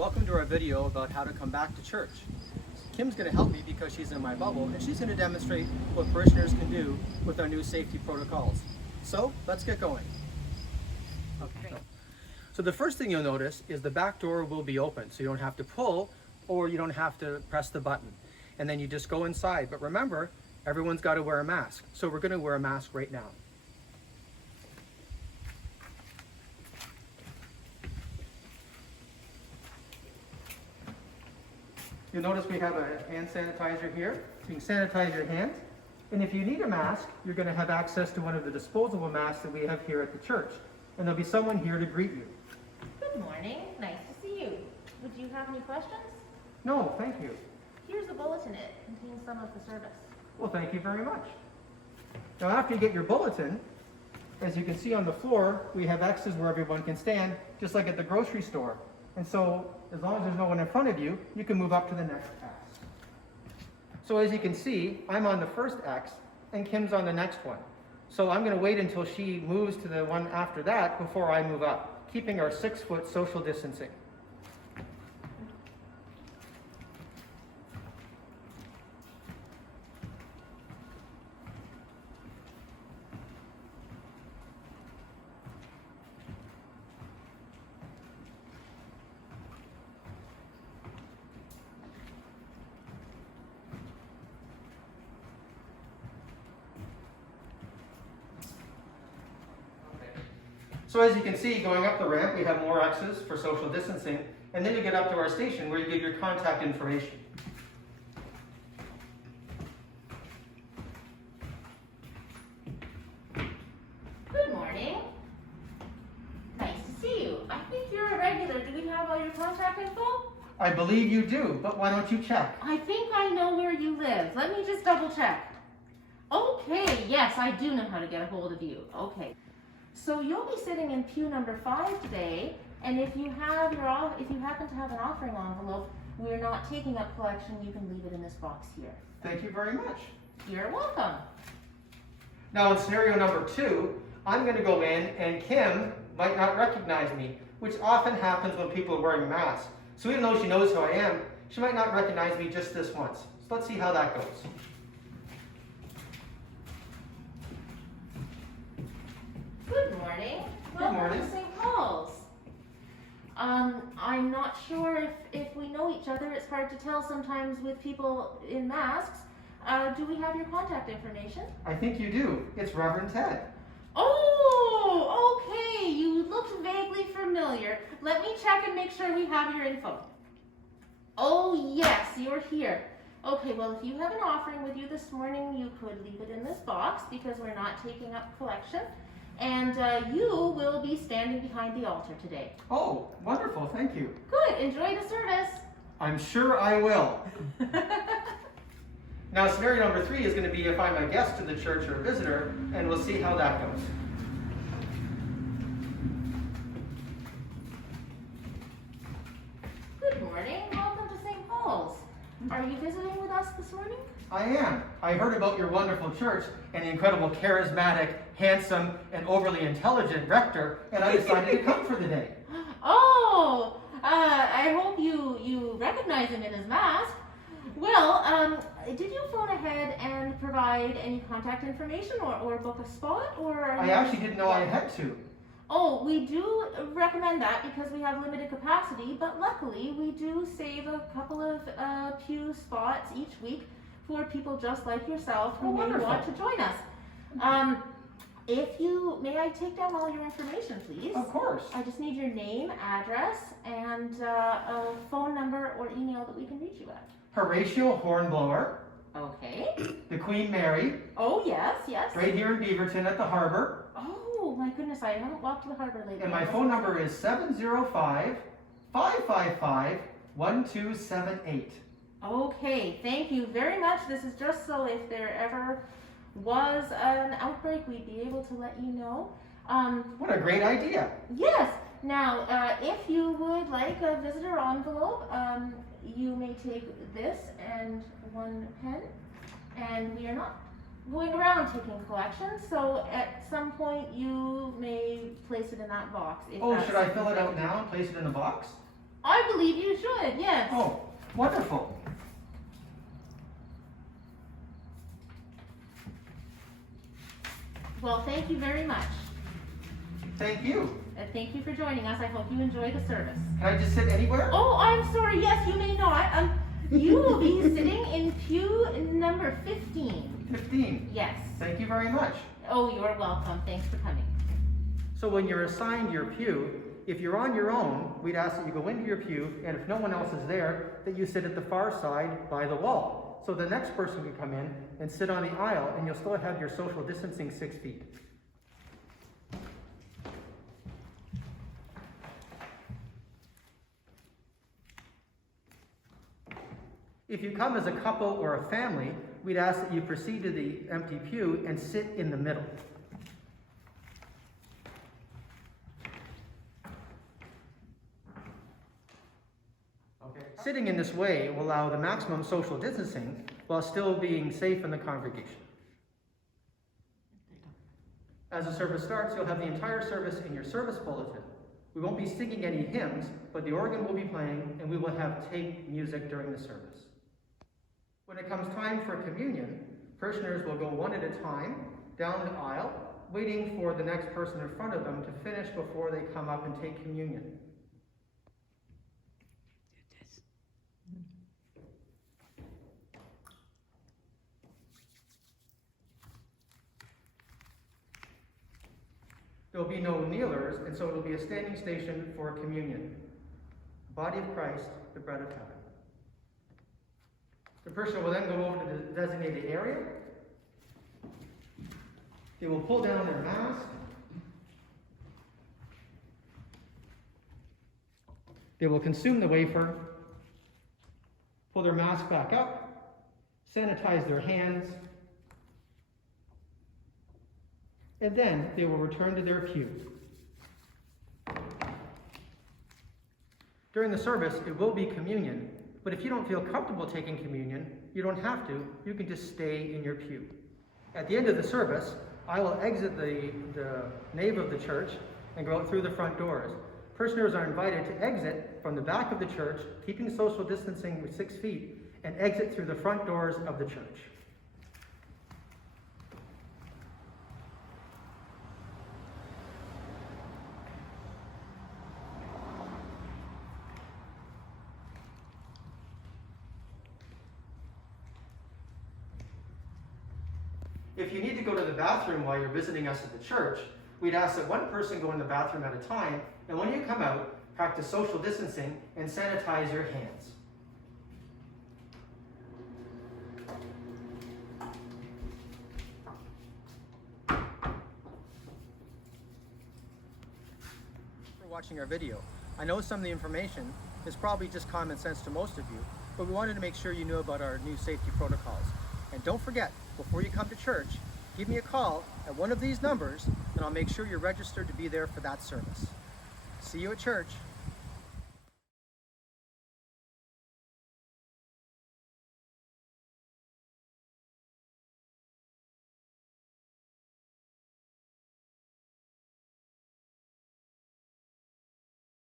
Welcome to our video about how to come back to church. Kim's going to help me because she's in my bubble, and she's going to demonstrate what parishioners can do with our new safety protocols. So let's get going. Okay. So the first thing you'll notice is the back door will be open, so you don't have to pull or you don't have to press the button. And then you just go inside. But remember, everyone's got to wear a mask. So we're going to wear a mask right now. You'll notice we have a hand sanitizer here. You can sanitize your hands. And if you need a mask, you're going to have access to one of the disposable masks that we have here at the church. And there'll be someone here to greet you. Good morning. Nice to see you. Would you have any questions? No, thank you. Here's a bulletin. It contains some of the service. Well, thank you very much. Now, after you get your bulletin, as you can see on the floor, we have X's where everyone can stand, just like at the grocery store. And so, as long as there's no one in front of you, you can move up to the next X. So as you can see, I'm on the first X, and Kim's on the next one. So I'm going to wait until she moves to the one after that before I move up, keeping our 6-foot social distancing. So as you can see, going up the ramp, we have more X's for social distancing, and then you get up to our station where you give your contact information. Good morning. Nice to see you. I think you're a regular. Do we have all your contact info? I believe you do, but why don't you check? I think I know where you live. Let me just double check. Okay, yes, I do know how to get a hold of you. Okay. So you'll be sitting in pew number 5 today, and if you happen to have an offering envelope, we're not taking up collection. You can leave it in this box here. Thank you very much. You're welcome. Now in scenario number 2, I'm going to go in and Kim might not recognize me, which often happens when people are wearing masks. So even though she knows who I am, she might not recognize me just this once. So let's see how that goes. Good morning. Good morning. Welcome to St. Paul's. I'm not sure if we know each other. It's hard to tell sometimes with people in masks. Do we have your contact information? I think you do. It's Reverend Ted. Oh, okay. You looked vaguely familiar. Let me check and make sure we have your info. Oh, yes, you're here. Okay, well, if you have an offering with you this morning, you could leave it in this box because we're not taking up collection. And you will be standing behind the altar today. Oh, wonderful. Thank you. Good. Enjoy the service. I'm sure I will. Now, scenario number 3 is going to be if I'm a guest to the church or a visitor, and we'll see how that goes. Good morning. Welcome to St. Paul's. Are you visiting with us this morning? I am. I heard about your wonderful church and the incredible charismatic, handsome, and overly intelligent rector, and I decided to come for the day. Oh, I hope you recognize him in his mask. Well, did you phone ahead and provide any contact information or book a spot? I actually didn't know I had to. Oh, we do recommend that because we have limited capacity, but luckily we do save a couple of pew spots each week for people just like yourself who may want to join us. May I take down all your information, please? Of course. I just need your name, address, and a phone number or email that we can reach you at. Horatio Hornblower. Okay. The Queen Mary. Oh, yes, yes. Right here in Beaverton at the harbor. Oh, my goodness, I haven't walked to the harbor lately. And my phone number is 705-555-1278. Okay, thank you very much. This is just so if there ever was an outbreak, we'd be able to let you know. What a great idea. Yes. Now, if you would like a visitor envelope, you may take this and one pen. And we are not going around taking collections, so at some point you may place it in that box. Oh, should I fill it out now and place it in the box? I believe you should, yes. Oh, wonderful. Well, thank you very much. Thank you. Thank you for joining us. I hope you enjoy the service. Can I just sit anywhere? Oh, I'm sorry. Yes, you may not. You will be sitting in pew number 15. 15. Yes. Thank you very much. Oh, you're welcome. Thanks for coming. So when you're assigned your pew, if you're on your own, we'd ask that you go into your pew, and if no one else is there, that you sit at the far side by the wall. So the next person can come in and sit on the aisle, and you'll still have your social distancing 6 feet. If you come as a couple or a family, we'd ask that you proceed to the empty pew and sit in the middle. Okay. Sitting in this way will allow the maximum social distancing while still being safe in the congregation. As the service starts, you'll have the entire service in your service bulletin. We won't be singing any hymns, but the organ will be playing, and we will have tape music during the service. When it comes time for communion, parishioners will go one at a time down the aisle, waiting for the next person in front of them to finish before they come up and take communion. There will be no kneelers, and so it will be a standing station for communion. The body of Christ, the bread of heaven. The person will then go over to the designated area. They will pull down their mask. They will consume the wafer, pull their mask back up, sanitize their hands, and then they will return to their pew. During the service, it will be communion, but if you don't feel comfortable taking communion, you don't have to. You can just stay in your pew. At the end of the service, I will exit the nave of the church and go out through the front doors. Parishioners are invited to exit from the back of the church, keeping social distancing with 6 feet, and exit through the front doors of the church. If you need to go to the bathroom while you're visiting us at the church, we'd ask that one person go in the bathroom at a time, and when you come out, practice social distancing and sanitize your hands. For watching our video. I know some of the information is probably just common sense to most of you, but we wanted to make sure you knew about our new safety protocols. And don't forget, before you come to church, give me a call at one of these numbers, and I'll make sure you're registered to be there for that service. See you at church.